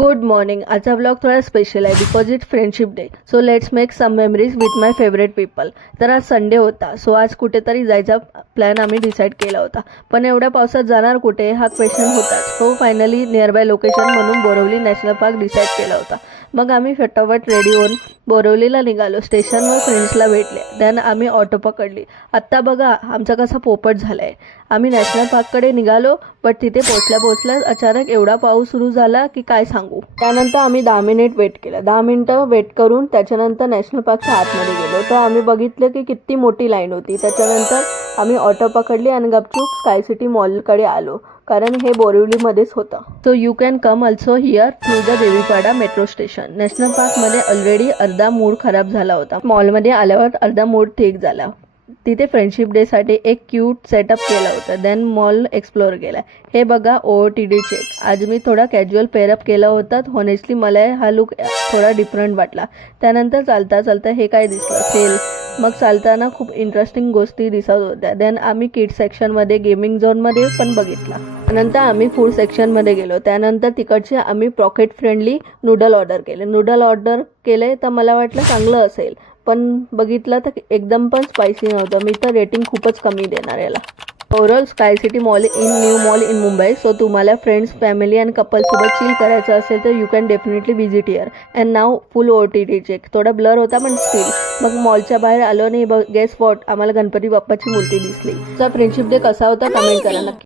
Good morning. आजचा blog थोडा special आहे because it friendship day. So let's make some memories with my favourite people. तर आज Sunday होता, सो आज कुठेतरी जायचा प्लॅन आम्ही डिसाईड केला होता. पण एवढ्या पावसात जाणार कुठे हा क्वेश्चन होताच. सो फायनली नियरबाय लोकेशन म्हणून बोरिवली नॅशनल पार्क डिसाईड केला होता. मग आम्ही फटाफट रेडी होऊन बोरिवलीला निघालो. स्टेशनवर फ्रेंड्सला भेटले. देन आम्ही ऑटो पकडली. आत्ता बघा आमचा कसा पोपट झाला आहे. आम्ही नॅशनल पार्ककडे निघालो, बट तिथे पोचल्या अचानक एवढा पाऊस सुरू झाला की काय सांगू. त्यानंतर आम्ही 10 मिनिट वेट केलं. 10 मिनिटं वेट करून त्याच्यानंतर नॅशनल पार्कच्या आतमध्ये गेलो. तर आम्ही बघितलं की किती मोठी लाईन होती. त्याच्यानंतर आम्ही ऑटो पकडली आणि गपचूप स्काय सिटी मॉलकडे आलो, कारण हे बोरिवलीमध्येच होतं. So you can come also here through the Devipada metro station. National पार्कमध्ये ऑलरेडी अर्धा मूड खराब झाला होता. मॉलमध्ये आल्यावर अर्धा मूड ठीक झाला. तिथे फ्रेंडशिप डेसाठी एक क्यूट सेटअप केला होता. देन मॉल एक्सप्लोअर केला. हे बघा OOTD चेक. आज मी थोडा कॅज्युअल पेअरअप केला होता. हॉनेस्टली मला हा लुक थोडा डिफरंट वाटला. त्यानंतर चालता चालता हे काय दिसलं सेल. मग चालताना खूप इंटरेस्टिंग गोष्टी दिसत होत्या. देन आम्ही किड्स सेक्शनमध्ये गेमिंग झोनमध्ये पण बघितला. नंतर आम्ही फूड सेक्शनमध्ये गेलो. त्यानंतर तिकडचे आम्ही पॉकेट फ्रेंडली नूडल ऑर्डर केले. तर मला वाटलं चांगलं असेल, पण बघितलं तर एकदम पण स्पायसी नव्हतं. मी तर रेटिंग खूपच कमी देणार याला. Overall Sky City mall new mall in Mumbai. So तुम्हाला फ्रेंड्स, फॅमिली आणि कपलसोबत चिल करायचं असेल तर you can definitely visit here. And नाव फुल OOTD चेक. थोडा ब्लर होता पण स्टील. मग मॉलच्या बाहेर आलो आणि गेस वॉट, आम्हाला गणपती बाप्पाची मूर्ती दिसली. तर फ्रेंडशिप डे कसा होता कमेंट करा नक्की.